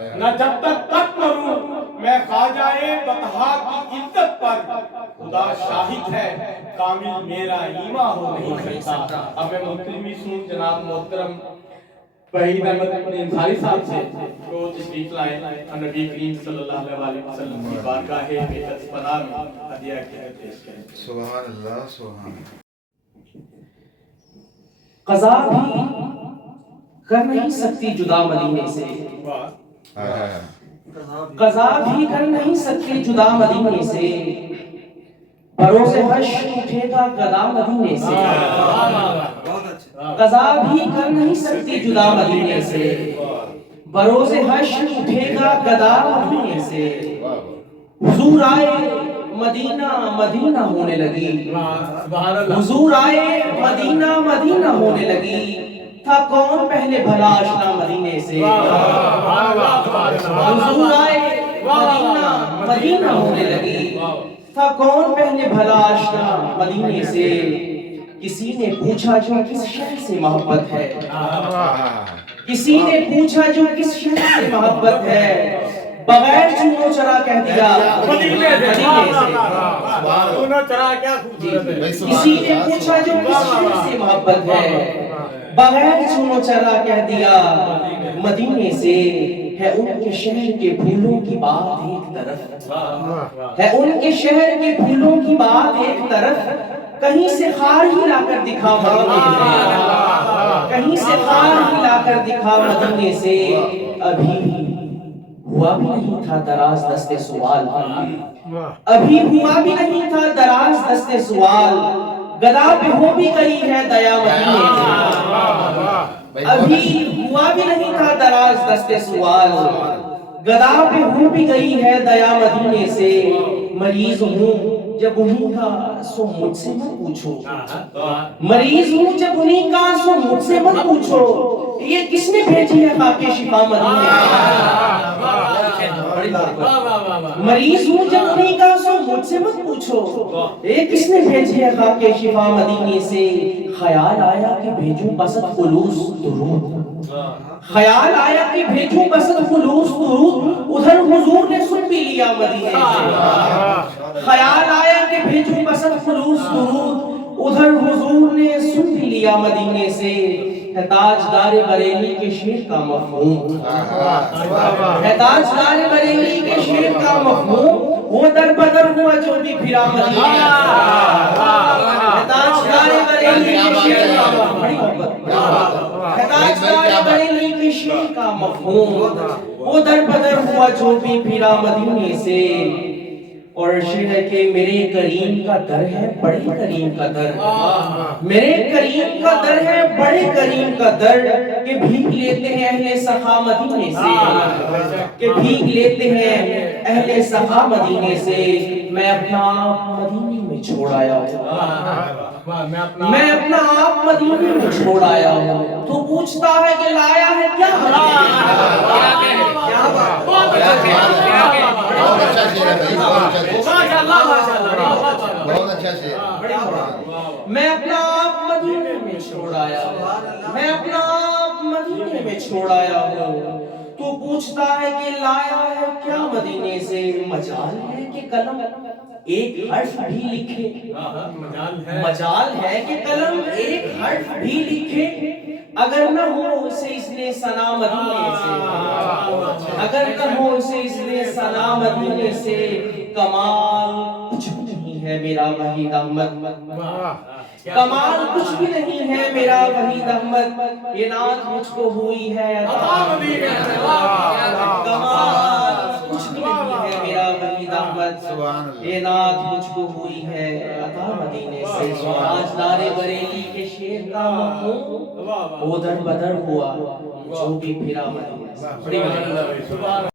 نہ جب تک مروں میں خواجہ بطحا کی عزت پر، خدا شاہد ہے کامل میرا ایمان ہو نہیں سکتا۔ اب میں ملتمس ہوں جناب محترم وحید احمد انصاری صاحب سے وہ تشریف لائیں اور نبی کریم صلی اللہ علیہ وسلم کی بارگاہ بےحد پناہ میں ہدیہ پیش کریں۔ سبحان اللہ سبحان اللہ۔ قضا بھی کر نہیں سکتی جدا مدینے سے، قضا بھی کر نہیں سکتی جدا مدینے سے، بروز حشر اٹھے گا گدا مدینے سے، قضا بھی کر نہیں سکتی جدا مدینے سے، بروز حشر اٹھے گا گدا مدینے سے، حضور آئے مدینہ مدینہ ہونے لگی، حضور آئے مدینہ مدینہ ہونے لگی، تھا کون پہلے بھلا آشنا مدینے سے، حضور آئے مدینہ مدینہ ہونے لگی، تھا کون پہلے بھلا آشنا مدینے سے، کسی نے پوچھا جو کس شہر سے محبت ہے، کسی نے پوچھا جو کس شہر سے محبت ہے، بغیر چونو چرا کہہ دیا مدینے سے، کسی نے پوچھا جو کس شہر سے محبت ہے، بغیر چونو چرا کہہ دیا مدینے سے، ہے ان کے شہر کے پھولوں کی بات ایک طرف، ہے ان کے شہر کے پھولوں کی بات ایک طرف، کہیں سے خار ہی لا کر دکھا مدینے سے، کہیں سے خار ہی لا کر دکھا مدینے سے، ابھی ہوا بھی نہیں تھا دراز دست سوال، ابھی ہوا بھی نہیں تھا دراز دست سوال، گدا پہ ہو بھی گئی ہے دیا مدینے سے، ابھی ہوا بھی نہیں تھا دراز دست سوال، گدا پہ ہو بھی گئی ہے دیا مدینے سے، مریض ہوں جب انہیں کا سو مجھ سے مت پوچھو، مریض ہوں جب انہیں کا سو مجھ سے مت پوچھو، یہ کس نے بھیجی ہے خاک شفا مدینے سے، مریض ہوں جب انہیں کا سو مجھ سے مت پوچھو، یہ کس نے بھیجی ہے خاک شفا مدینے سے، خیال آیا کہ بھیجوں بسط خلوص درود، خیال آیا کہ بھیجوں بسط خلوص درود، ادھر حضور نے سن بھی لیا مدینے سے، خیال آیا کہ بھیجوں بسط خلوص درود، ادھر حضور نے سن بھی لیا مدینے سے، ہے تاجدار بریلی کے شعر کا مفہوم، ہے تاجدار بریلی کے شعر کا مفہوم، وہ در بدر ہوا جو بھی پھرا مدینے سے، ہے تاجدار بریلی کے شعر کا مفہوم، ہے تاجدار بریلی کے شعر کا مفہوم، وہ در بدر ہوا جو بھی پھرا مدینے سے، اور شعر ہے کہ میرے کریم کا در ہے بڑے کریم کا در، میرے کریم کا در ہے بڑے کریم کا در، کہ بھیگ لیتے ہیں اہل سخا مدینے سے، کہ بھیگ لیتے ہیں اہل سخا مدینے سے، میں اپنا آپ مدینے میں چھوڑ آیا ہوں، میں اپنا آپ مدینے میں چھوڑ آیا ہوں، تو پوچھتا ہے کہ لایا ہے کیا مدینے میں اپنا آپ مدینے میں چھوڑ آیا ہوں، میں اپنا آپ مدینے میں چھوڑ آیا ہوں، تو پوچھتا ہے کہ لایا ہے کیا مدینے سے، مجال ہے کہ قلم ایک حرف بھی لکھے، مجال ہے کہ قلم ایک حرف بھی لکھے، اگر نہ ہو اسے اس نے ثنا مدینے سے، اگر نہ ہو اسے اس نے ثنا مدینے سے، کمال کچھ بھی نہیں ہے میرا وحید احمد، کمال کچھ بھی نہیں ہے میرا وحید احمد، یہ نعت مجھ کو ہوئی ہے عطا مدینے سے، کمال کچھ بھی نہیں ہے میرا وحید احمد، یہ نعت مجھ کو ہوئی ہے عطا مدینے سے، تاجدار بریلی کے شعر کا مفہوم وہ در بدر ہوا جو بھی پھرا مدینے سے۔